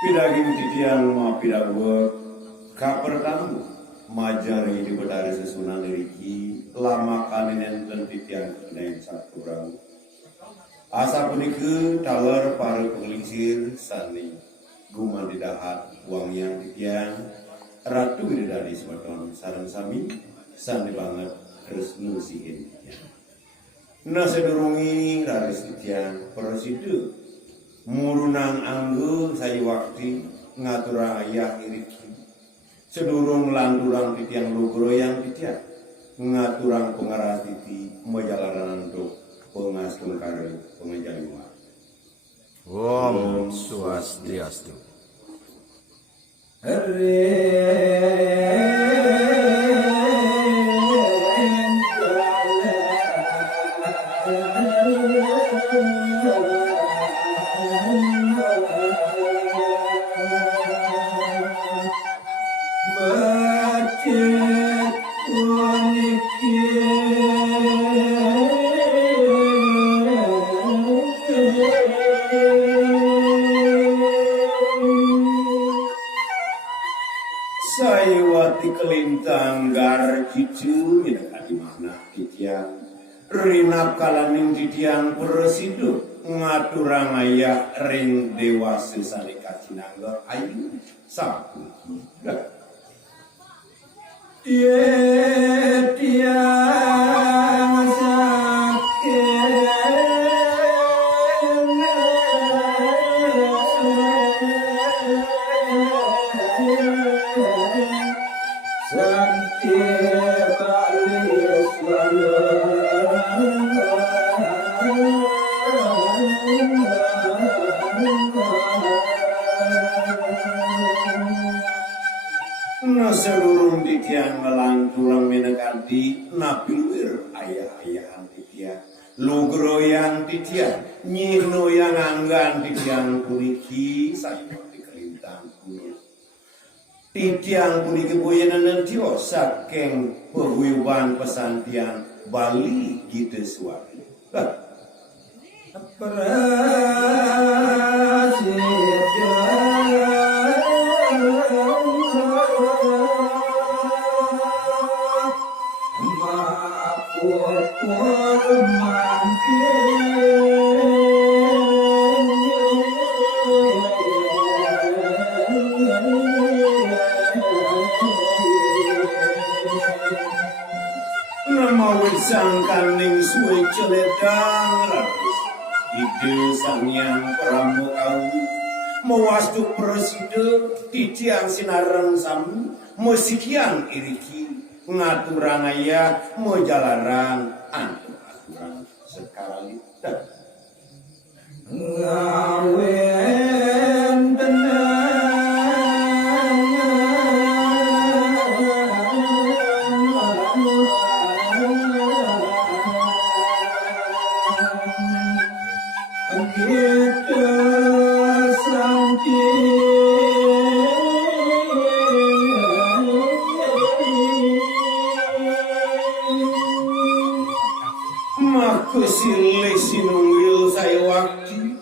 Piraging titiang mapirawa kapertamu majari di bedari sesunan riki lama kaninen dan titiang kenain satu orang asa punike taler para penglingsir sani guman didahat uang yang titiang ratu bidadari sebaton sarang sami sani banget terus nusihin titiang na sedurungi raris titiang persidu murunang anggu saya waktu ngatur ayah iriki sedurung landurang titiang lugro yang titiang ngaturang pengarah titi majalaran untuk pengas kengkari pengajari umat. Om Swastiastu. Saywati kelintang gar cicu minaka di mana titiang rinap kalaning titiang peresidu ngaturang ayah ring dewasa salika cinangga ayu sapu tiang sakit seluruh titiang melanturang menekati napilwir ayah-ayahan titiang lugro yang titiang nyino yang anggan titiang puniki saywati kelintang kuno titiang puniki boyanan nentio saking peguyuban pesantian Bali gitu suara sangkan ning suwe celedang lapis ide sangyang pramukau mewastu preside titiang sinareng sami musikian iriki ngaturang ayah mojalaran antu aturan sekarang ngawen silih sinunggil saya waktu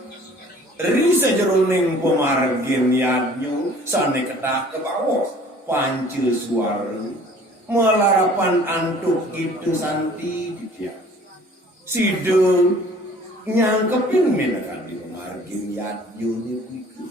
risa jeruning pemargin yadnyo sane ketak ke bawah pancil suara melarapan antuk itu santi dia sidung nyangkepin menekan di pemargin yadnyo ni itu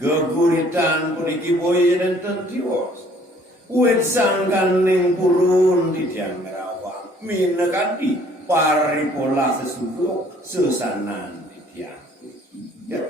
geguritan puniki boye dan tentiwas wet sangkan ning purun di tiang merawang minekadi paripola sesudo sesanan titiang ya.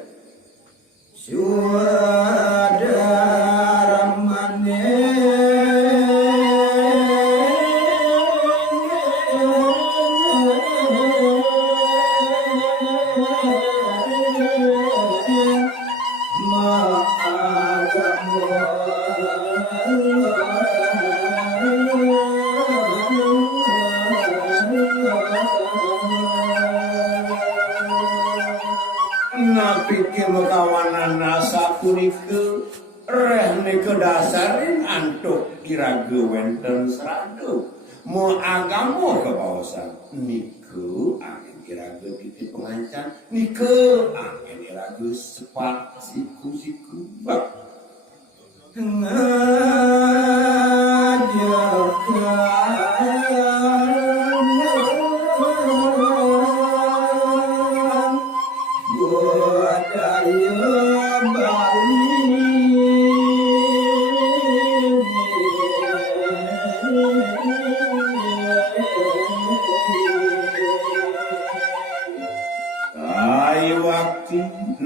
Napiki mekawanan nasa punike reh nike dasarin antuk iraga wenten seradu mo agama kebawasan nike angin iraga titik pengancan nike angin iraga sepat siku-siku bak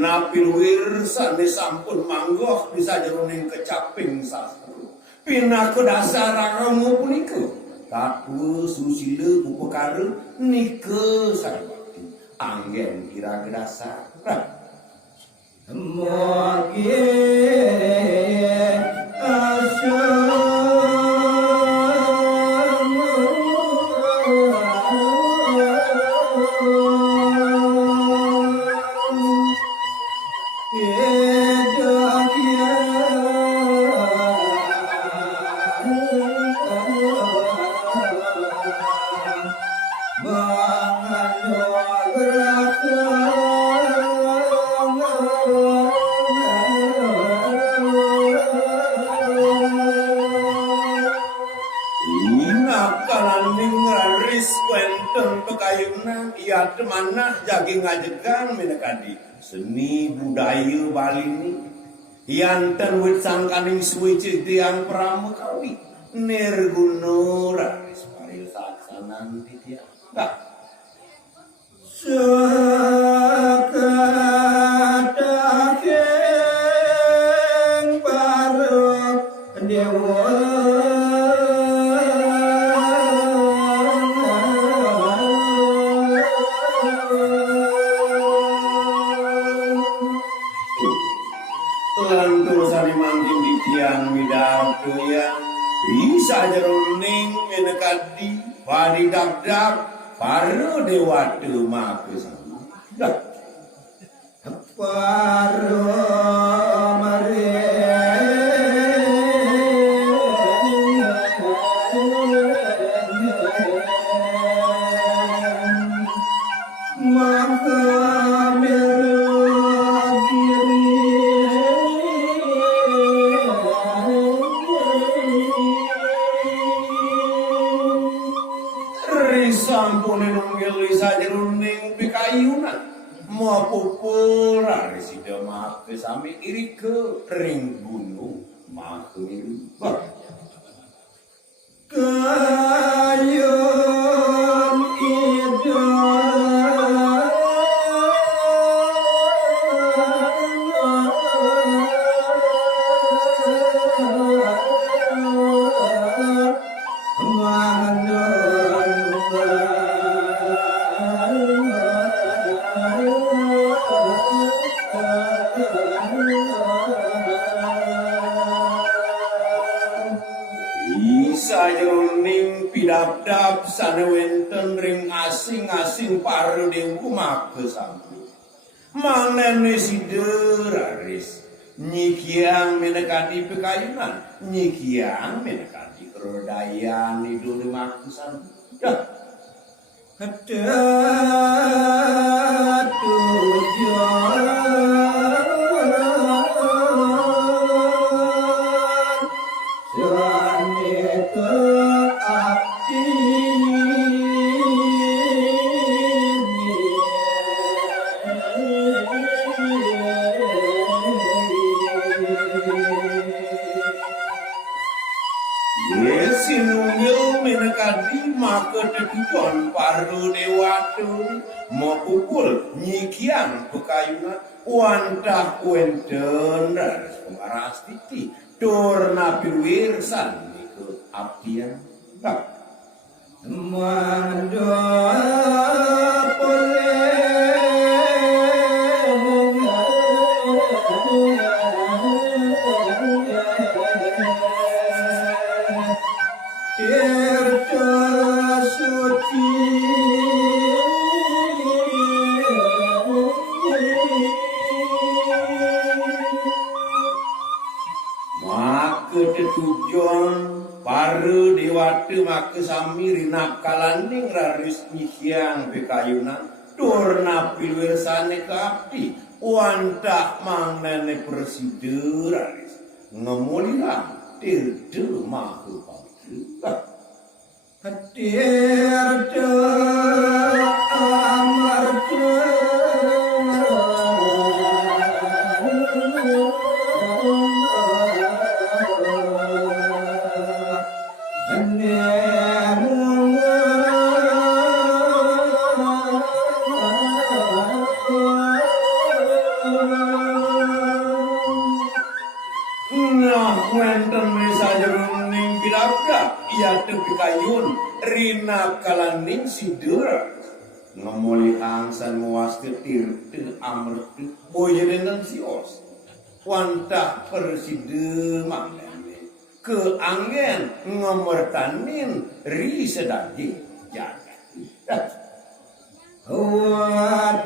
napilwir sane sampun manggoh bisa jeroning kecaping sastro pinaku dasar agama punika tatwa susila upekara nika sarwati anggen iraga dasar moge mana jagi ngajegang menekadi seni budaya Bali ini yanten wit sangkaning suci tiang pramukawi nirguna raris paril saksanan titiang sekadakeng bareng dewa bisa jeroning menekadi pari dap-dap paru dewa tema kesana paru mau popular resida make sami iri ke ring gunung make kayom ida dap sana wenten ring asing-asing paru dewu make sampu mangne sideraris nyikiang menekati pekayunan nyikiang menekati kerodayan idul make sampu dah ketetujuan paru dewatu mau pukul nyikian pekayunan wantah wenten raris pengaras titi turna pilwirsan ikut abdian maka tetujuan paru dewata maka sami rinakalaning raris nyikiang bekayunan turna pilwirsane kabdi wantah mangnane preside raris ngemulilah tirde mahu pamtu tirde wenten risa jeruning pilabda ia tepi kayun rina kalaning sidur ngemuli angsan muaske tirte amrte boyenen sios wantah perside manglene ke angin ngemertanin ri sedagi jaga wadah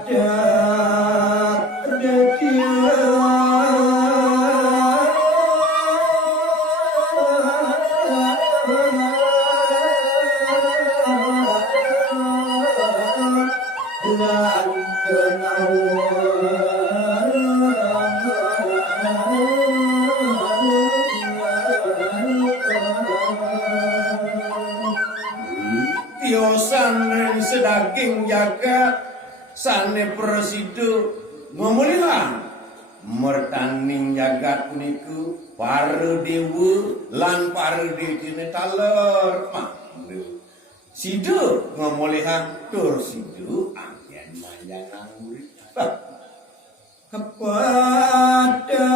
detia tiosan ring sedaging jagat sane presidu ngomulihan mertaning jagat niku para dewa lan para dene taler mandu sidu ngomulihan tur sidu anggen manjangan urip kepada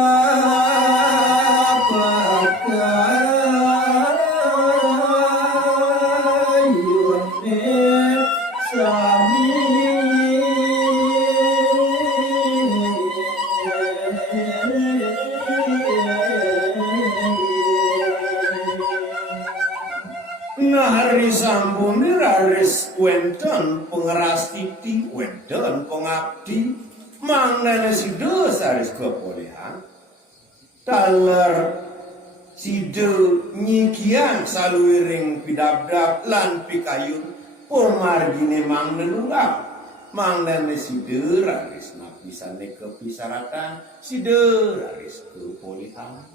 hari sambuni raris wenten pengeras titi wenten pengabdi mangnane sido saris kepolehan taler sido nyikian saluwiring pidabdak lan pikayun pemargine mangnenunggal mangnane sido raris napisane kepisaratan sido raris kepolehan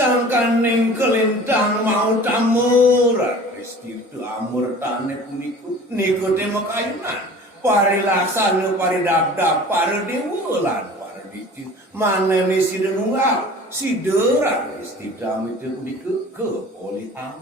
sangkaning kelintang mau tamur restu amurtane puniku niku tema kayunan parilaksana paridabdak para dewa lan para dicu manane sidenunggal sideran istidam itu puniku kepolihan